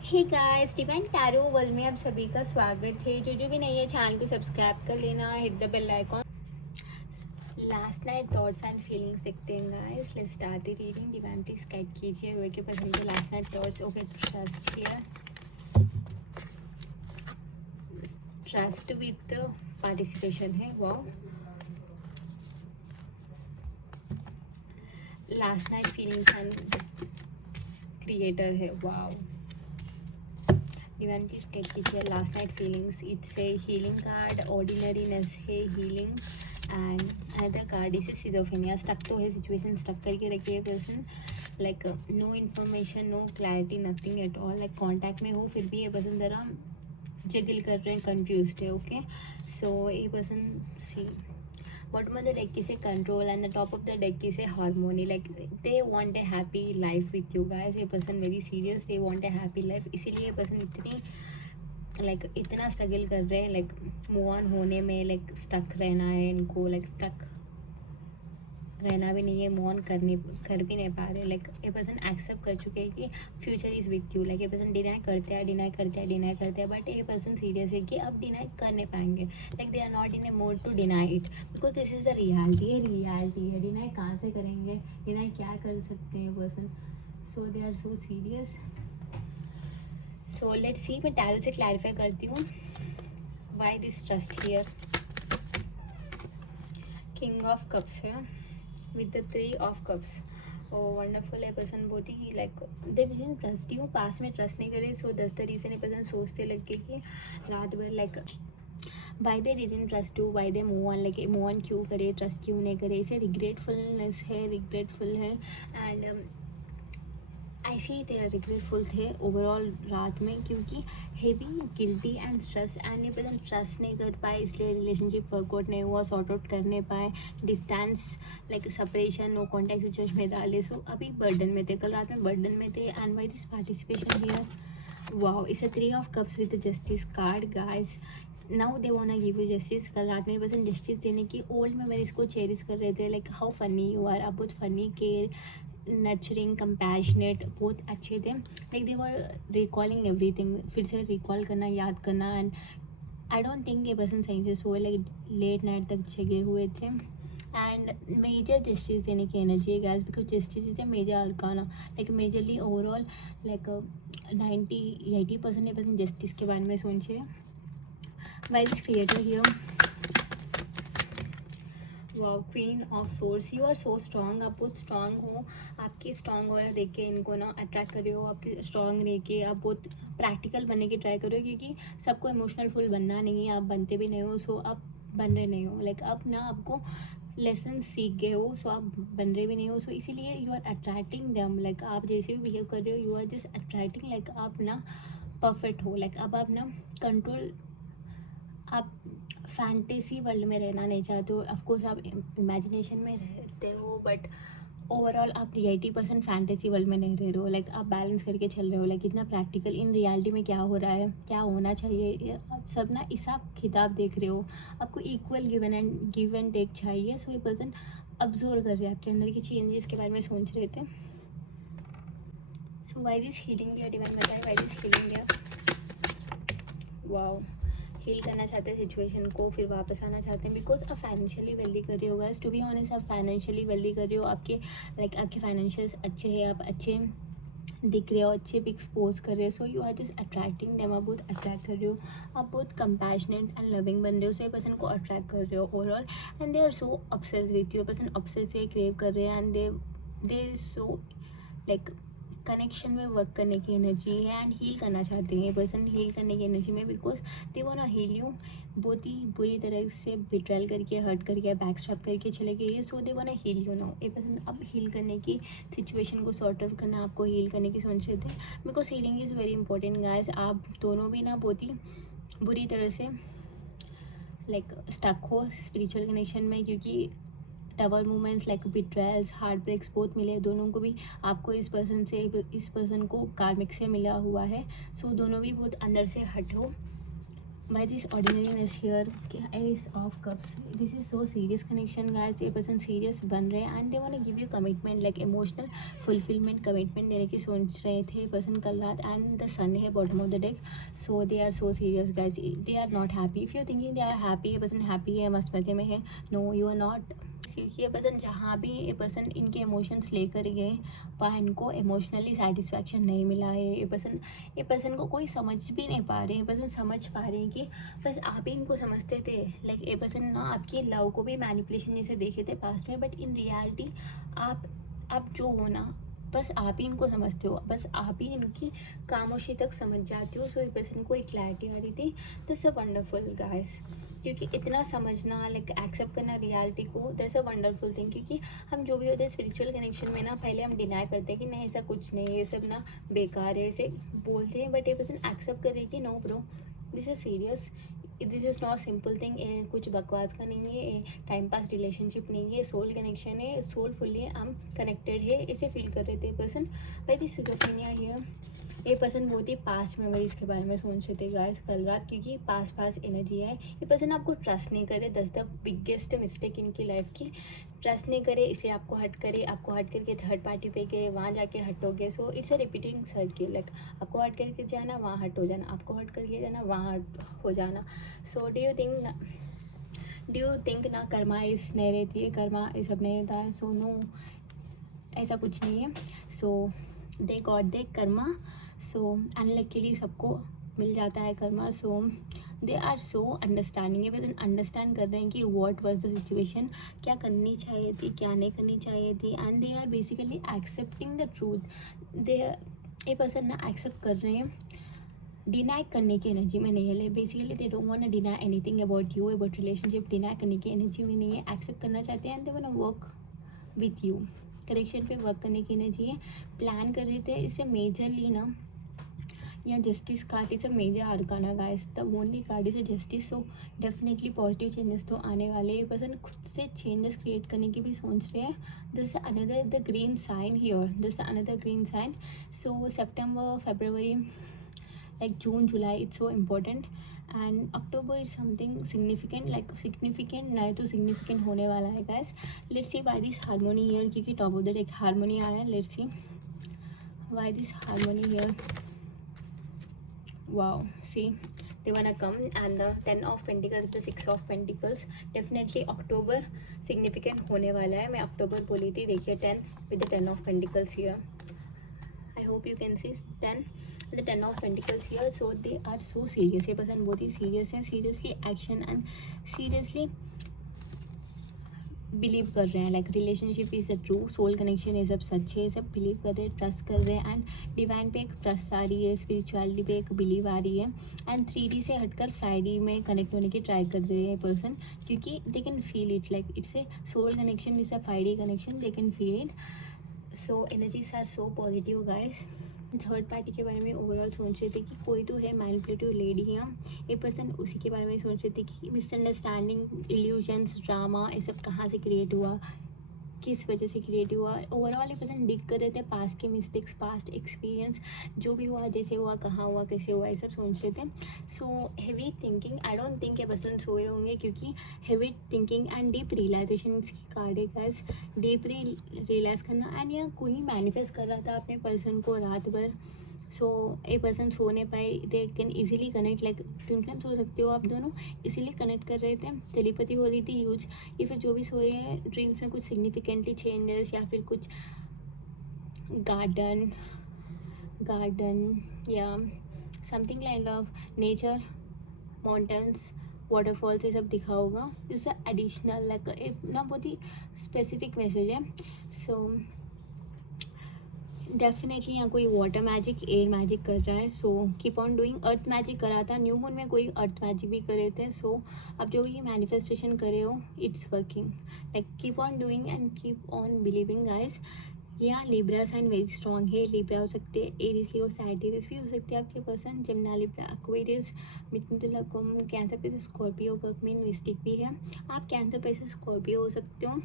हे guys, divine tarot world में आप सभी का स्वागत है। जो भी नहीं है चैनल को सब्सक्राइब कर लेना, hit the bell icon. Last night thoughts and feelings देखते हैं guys. Let's start the reading. Divine please guide कीजिए वे के पसंद के last night thoughts. Okay, trust here, trust with participation है। Wow, last night feelings and creator है। Wow, divine please guide कीजिए last night feelings. It's a healing card, ordinariness है, healing and other card इसे schizophrenia. Stuck तो है, situation stuck करके रखी है person. Like no information, no clarity, nothing at all. Like contact में हो फिर भी ये पर्सन ज़रा जगल कर रहे हैं, कन्फ्यूज है। ओके, सो ये person see bottom of the deck is a control and the top of the deck is a harmony. Like they want a happy life with you guys. A person very serious, they want a happy life. इसीलिए ये person इतनी इतना struggle कर रहे हैं, move on होने में, stuck रहना है इनको, स्टक रहना भी नहीं है, मूव ऑन कर भी नहीं पा रहे। ए पर्सन एक्सेप्ट कर चुके हैं कि future is with you. A person deny करते हैं बट ए पर्सन सीरियस है कि अब डिनाई कर नहीं पाएंगे। They are not in a mode to deny it because this is the reality है। डिनाई कहाँ से करेंगे, डिनाई क्या कर सकते हैं person. So they are so serious. So let's see, मैं टैरो से क्लैरिफाई करती हूँ why this trust here. King of cups है with the 3 of cups. Oh wonderful, a person बहुत ही they didn't trust you, पास में ट्रस्ट नहीं करे। सो दस रीजन ए पर्सन सोचते लगे कि रात भर why they didn't trust you, why they move on, move on क्यों करे, ट्रस्ट क्यों नहीं करे। इसे रिग्रेटफुलनेस है, रिग्रेटफुल है एंड ऐसे ही थे, रिग्रेटफुल थे ओवरऑल रात में, क्योंकि heavy guilty and stress and ये पर्सन ट्रस्ट नहीं कर पाए, इसलिए रिलेशनशिप वर्कआउट नहीं हुआ, सॉर्ट आउट कर नहीं पाए। Distance separation, no contact situation में डाले। सो अभी बर्डन में थे, कल रात में बर्डन में थे and why this participation here. Wow, it's a 3 of cups with justice card guys. Now they want give you justice. कल रात में ये पर्सन जस्टिस देने की ओल्ड मेमोरीज को चेरिश कर रहे थे। हाउ फनी यू आर, आप बहुत फनी, केयर, नर्चरिंग, कंपैशनेट, बहुत अच्छे थे। दे वर रिकॉलिंग एवरीथिंग, फिर से रिकॉल करना, याद करना। एंड आई डोंट थिंक ये पर्सन सही से सोए, लेट नाइट तक जगे हुए थे। एंड मेजर जस्टिस देने की एनर्जी है guys, because justice is a major arcana. Majorly overall 90-80% ये पर्सन जस्टिस के बारे में सोचे। Why this creator here. Wow, queen of swords, you are so strong. आप बहुत स्ट्रॉन्ग हो, आपकी स्ट्रॉन्ग और देख के इनको ना अट्रैक्ट कर रहे हो। आपकी स्ट्रॉन्ग रह के आप बहुत प्रैक्टिकल बनने की ट्राई करो, क्योंकि सबको इमोशनल फुल बनना नहीं है, आप बनते भी नहीं हो। सो आप बन रहे नहीं हो, अब ना आपको लेसन सीख गए हो, सो आप बन रहे भी नहीं हो। सो इसीलिए यू आर अट्रैक्टिंग देम। आप जैसे भी बिहेव कर रहे हो, यू आर जस्ट अट्रैक्टिंग। आप ना परफेक्ट हो, अब आप ना कंट्रोल, आप फैंटेसी वर्ल्ड में रहना नहीं चाहते हो। ऑफकोर्स आप इमेजिनेशन में रहते हो, बट ओवरऑल आप रियलिटी पर्सन फैंटेसी वर्ल्ड में नहीं रह रहे हो। आप बैलेंस करके चल रहे हो। इतना प्रैक्टिकल इन रियलिटी में क्या हो रहा है, क्या होना चाहिए, आप सब ना हिसाब किताब देख रहे हो। आपको इक्वल गिव एंड टेक चाहिए। सो ये पर्सन ऑब्जर्व कर रहे हैं आपके अंदर की चेंजेस के बारे में सोच रहे थे। सो वाई दिस हीलिंग या डिवाइन बताए, वाई दिस हीलिंग या। वाओ, हील करना चाहते हैं सिचुएशन को, फिर वापस आना चाहते हैं, बिकॉज आप फाइनेंशियली वेल्दी कर रहे हो गाइस। टू बी ऑनेस्ट, आप फाइनेंशियली वेल्दी कर रहे हो। आपके आपके फाइनेंशियल्स अच्छे हैं, आप अच्छे दिख रहे हो, अच्छे पिक्स पोस्ट कर रहे हो। So you are just attracting them, आप बहुत अट्रैक्ट कर रहे हो, आप बहुत कंपैशनेट एंड लविंग बन रहे हो। सो ये पर्सन को अट्रैक्ट कर रहे हो overall and they are so obsessed with you. Person obsessed है, क्रेव कर रहे हैं एंड दे सो कनेक्शन में वर्क करने की एनर्जी है एंड हील करना चाहते हैं। ये पर्सन हील करने की एनर्जी में, because they want to heal you. बहुत ही बुरी तरह से बिट्रेल करके, हर्ट करके, बैक स्टैब करके चले गए ये। So they want to heal you now. ये पर्सन अब हील करने की, सिचुएशन को सॉर्ट आउट करना, आपको हील करने की सोच रहे थे, because healing is very important guys. आप दोनों भी ना बहुत ही बुरी तरह से स्टक हो स्पिरिचुअल कनेक्शन में, क्योंकि टवर मूवमेंट्स, बिट्रायल्स, हार्ट ब्रेक्स बहुत मिले दोनों को भी। आपको इस पर्सन को कार्मिक से मिला हुआ है। सो दोनों भी बहुत अंदर से हट हो। by this ordinariness here, Ace of Cups, this is so serious connection guys. ये person serious बन रहे हैं and they want to give you commitment, like emotional fulfillment, commitment देने की सोच रहे थे person कल रात. and the sun है bottom of the deck, so they are so serious guys. they are not happy. if you're thinking they are happy, ये person happy है, मस्त मजे में है, no you are not. क्योंकि ये पर्सन जहाँ भी ये पर्सन इनके इमोशंस लेकर गए वहाँ इनको इमोशनली सेटिस्फैक्शन नहीं मिला है. ये पर्सन को कोई समझ भी नहीं पा रहे. ये पर्सन समझ पा रहे हैं कि बस आप ही इनको समझते थे. लाइक ये पर्सन ना आपकी लव को भी मैनिपुलेशन जैसे देखे थे पास्ट में, बट इन रियलिटी आप जो हो ना, बस आप ही इनको समझते हो, बस आप ही इनकी खामोशी तक समझ जाते हो. सो ये पर्सन को एक क्लैरिटी आ रही थी. दिस अ वंडरफुल गाइस, क्योंकि इतना समझना, लाइक एक्सेप्ट करना रियलिटी को, दैट्स अ वंडरफुल थिंग. क्योंकि हम जो भी होते हैं स्पिरिचुअल कनेक्शन में ना, पहले हम डिनाई करते हैं कि नहीं ऐसा कुछ नहीं है, ये सब ना बेकार है, ऐसे बोलते हैं. बट ये पर्सन एक्सेप्ट कर रहे हैं कि no bro, this is serious, this is not simple thing. कुछ बकवास का नहीं है, टाइम पास रिलेशनशिप नहीं है, सोल कनेक्शन है, सोलफुली हम कनेक्टेड है, ऐसे फील कर रहे थे person. By this schizophrenia here, ये पर्सन बहुत ही पास्ट मेमोरीज के बारे में सोच रहे थे गाइस कल रात. क्योंकि पास्ट एनर्जी है. ये पर्सन आपको ट्रस्ट नहीं करे. दैट्स द बिगेस्ट मिस्टेक इनकी लाइफ की. ट्रस्ट नहीं करे, इसलिए आपको हट करे, आपको हट करके थर्ड पार्टी पे गए, वहाँ जाके हटोगे. So it's a repeating circle. Like आपको हट करके जाना, वहाँ हट हो जाना, आपको हट करके जाना, वहाँ हट हो जाना. सो डू यू थिंक ना कर्मा इस नहीं रहती है, कर्मा ये सब नहीं रहता है. सो नो, ऐसा कुछ नहीं है. So they got the karma. So unluckily सबको मिल जाता है karma. So they are so understanding. ये पर्सन अंडरस्टैंड कर रहे हैं कि वॉट वॉज द सिचुएशन, क्या करनी चाहिए थी, क्या नहीं करनी चाहिए थी. And they are basically accepting the truth. ये पर्सन ना एक्सेप्ट कर रहे हैं, डिनाई करने की एनर्जी में नहीं है. Basically they don't want to deny anything about you, about relationship. Deny करने की एनर्जी में नहीं है, एक्सेप्ट करना चाहते हैं. And they want to work with you, correction पे वर्क करने की एनर्जी है. प्लान कर रहे थे इससे मेजरली ना, या justice card is a major arcana guys. The only card is a justice. So definitely positive changes तो आने वाले. ये पर्सन खुद से चेंजेस क्रिएट करने की भी सोच रहे हैं. This another the green sign here, this another green sign. So September, February, like June, July, it's so important. and October is something significant, like significant नहीं तो significant होने वाला है guys. let's see why this harmony here, क्योंकि top of the deck harmony आया. let's see why this harmony here. wow, see they wanna come. and the 10 of Pentacles, the 6 of Pentacles. definitely October significant होने वाला है. मैं October बोली थी. देखिए 10 with the 10 of Pentacles here. I hope you can see 10 the 10 of Pentacles here. so they are so serious. ये person बहुत ही सीरियस है. Seriously action and seriously believe कर रहे हैं. Like relationship is a true, soul connection ये सब सच है, सब बिलीव कर रहे हैं, ट्रस्ट कर रहे हैं. एंड डिवाइन पे एक ट्रस्ट आ रही है, स्पिरिचुअलिटी पे एक बिलीव आ रही है. एंड 3D से हटकर 5D में कनेक्ट होने की ट्राई कर रहे हैं पर्सन. क्योंकि they can feel it, like it's a soul connection, it's a 5D connection, they can feel it. So energies are so positive guys. Third party के बारे में ओवरऑल सोच रहे थे कि कोई तो है मैनिपुलेटिव लेडी यहाँ. ये पर्सन उसी के बारे में सोच रहे थे कि मिसअंडरस्टैंडिंग, इल्यूजन्स, ड्रामा ये सब कहाँ से क्रिएट हुआ, किस वजह से क्रिएट हुआ. ओवरऑल ये पर्सन डिग कर रहे थे पास्ट के मिस्टेक्स, पास्ट एक्सपीरियंस, जो भी हुआ, जैसे हुआ, कहाँ हुआ, कैसे हुआ, ये सब सोच रहे थे. So heavy thinking, I don't think ये पर्सन सोए होंगे. क्योंकि heavy thinking and deep realization इसकी कार्ड है गाइस. डीपली रियलाइज़ करना. एंड यहाँ कोई मैनिफेस्ट कर रहा था अपने पर्सन को रात भर. सो ए पर्सन सो नहीं पाए. They can easily connect, like twin flames हो सकते हो आप दोनों, इसीलिए कनेक्ट कर रहे थे. टेलीपैथी हो रही थी यूज. या फिर जो भी सोए हैं ड्रीम्स में कुछ सिग्निफिकेंटली चेंजेस, या फिर कुछ गार्डन या something like of nature, mountains, waterfalls ये सब दिखा होगा. इस एडिशनल लाइक ना बहुत ही स्पेसिफिक मैसेज है. सो डेफिनेटली यहाँ कोई वाटर मैजिक, एयर मैजिक कर रहा है. So keep on doing. Earth magic करा था न्यू मून में, कोई अर्थ मैजिक भी करे थे. सो अब जो ये मैनिफेस्टेशन करे हो, it's working. Like keep on doing and keep on believing guys. यहाँ लिब्रा साइन वेरी स्ट्रॉन्ग है. लिब्रा हो सकते हैं, एरीज लियो, सैजिटेरियस भी हो सकते हैं आपके पर्सन. जेमिनी, लिब्रा, एक्वेरियस, मिथुन, तुला, कुंभ, कैंसर पे स्कॉर्पियो का मेन मिस्टेक भी है. आप कैंसर पे से स्कॉर्पियो हो सकते हो.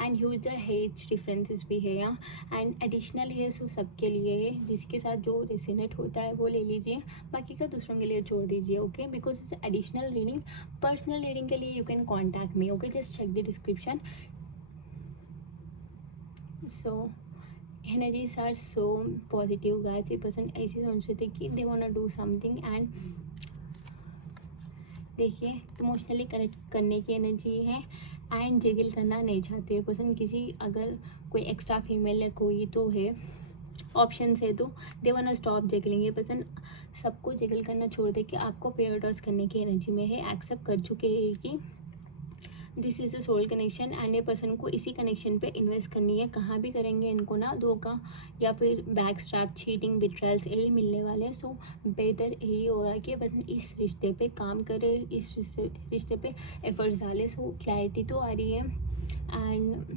एंड ह्यूज एज डिफरेंसेस भी है यहाँ, एंड एडिशनल है, सो सबके लिए है, जिसके साथ जो रेसिनेट होता है वो ले लीजिए, बाकी का दूसरों के लिए छोड़ दीजिए, okay, because it's additional reading. Personal reading के लिए you can contact me, okay, just check the description. So energies are so positive guys, ये पर्सन ऐसे सोच रहे थे कि they wanna do something, and देखिए इमोशनली कनेक्ट करने की एनर्जी है, एंड जगिल करना नहीं चाहते पर्सन किसी, अगर कोई एक्स्ट्रा फीमेल है कोई तो है, ऑप्शंस है, तो they want to stop juggling. ये पर्सन सबको जगल करना छोड़ दे के आपको प्रायोरिटाइज करने की एनर्जी में है, एक्सेप्ट कर चुके हैं कि this is a soul connection, and ये पर्सन को इसी कनेक्शन पे इन्वेस्ट करनी है। कहाँ भी करेंगे इनको ना धोखा या फिर बैक स्ट्रैप, चीटिंग, बिट्रायल्स यही मिलने वाले हैं। सो बेहतर यही होगा कि पर्सन इस रिश्ते पे काम करे, इस रिश्ते पे एफर्ट्स डाले। सो क्लैरिटी तो आ रही है, एंड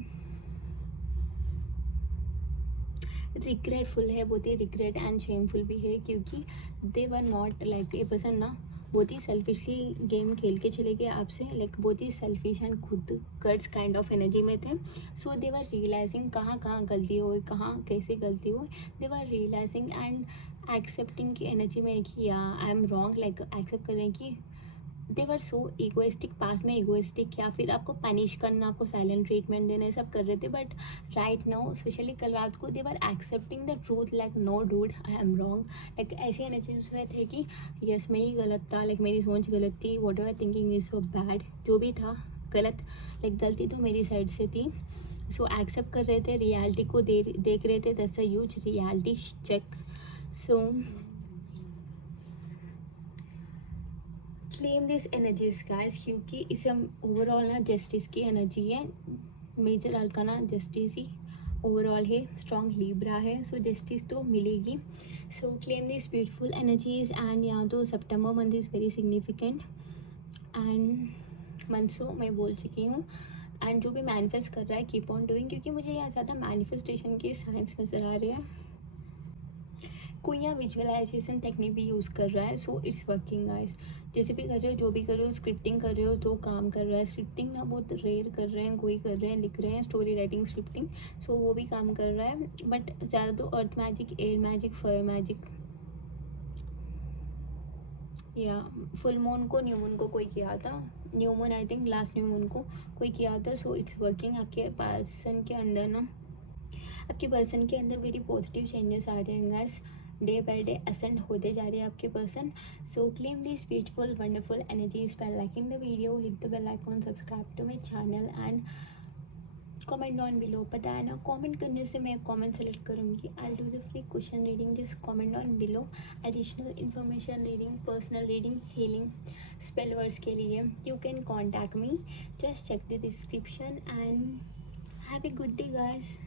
रिग्रेटफुल है, बहुत ही रिग्रेट एंड शेमफुल भी है, क्योंकि दे वर नॉट लाइक, ये पर्सन ना बहुत ही सेल्फिशली गेम खेल के चले गए आपसे, लाइक बहुत ही सेल्फिश एंड खुद कर्ज काइंड ऑफ एनर्जी में थे। सो दे वर रियलाइजिंग कहाँ कहाँ गलती हो, कहाँ कैसे गलती हो, they were realising and accepting की एनर्जी में कि या I am wrong, like accept करें कि दे वर सो इगोइस्टिक, पास में इगोइस्टिक, या फिर आपको पनिश करना, आपको साइलेंट ट्रीटमेंट देना, सब कर रहे थे। बट राइट नाउ, स्पेशली कल रात को, they were accepting the truth, like no dude I am wrong, like ऐसे एनर्जीज में थे कि यस मैं ही गलत था, लाइक मेरी सोच गलत थी, what ever thinking is so bad, जो भी था गलत, लाइक गलती तो मेरी साइड से थी। सो एक्सेप्ट कर रहे थे, रियलिटी को देख रहे थे, that's a huge reality check. So claim this energies guys, क्योंकि इसे ओवरऑल ना जस्टिस की एनर्जी है, मेजर अरकाना जस्टिस ही ओवरऑल है, स्ट्रॉन्ग लिब्रा है, सो जस्टिस तो मिलेगी। So claim this beautiful energies, and यहाँ तो सितंबर month is very significant, and month so मैं बोल चुकी हूँ, एंड जो भी मैनिफेस्ट कर रहा है कीप ऑन डूइंग, क्योंकि मुझे यहाँ ज़्यादा मैनिफेस्टेशन के साइंस नज़र आ रहे हैं। कोई यहाँ विजुअलाइजेशन टेक्निक भी यूज़ कर रहा है, सो इट्स वर्किंग गाइस। जैसे भी कर रहे हो, जो भी कर रहे हो, स्क्रिप्टिंग कर रहे हो तो काम कर रहा है। स्क्रिप्टिंग ना बहुत रेयर कर रहे हैं, कोई कर रहे हैं, लिख रहे हैं, स्टोरी राइटिंग स्क्रिप्टिंग, सो वो भी काम कर रहा है। बट ज़्यादा तो earth magic, air magic, fire magic, या फुल मून को, न्यू मून को कोई किया था, new moon I think last new moon को कोई किया था। So it's working. आपके पर्सन के अंदर ना, आपके पर्सन के अंदर वेरी पॉजिटिव चेंजेस आ रहे हैं guys, day by day ascend होते जा रहे हैं आपके person. So claim this beautiful wonderful energies by liking the video, hit the bell icon, subscribe to my channel, and comment down below. पता है ना, कमेंट करने से मैं कमेंट सेलेक्ट करूँगी, I do the free question reading, just comment down below. Additional information, reading, personal reading, healing, spell words के लिए you can contact me, just check the description, and have a good day guys.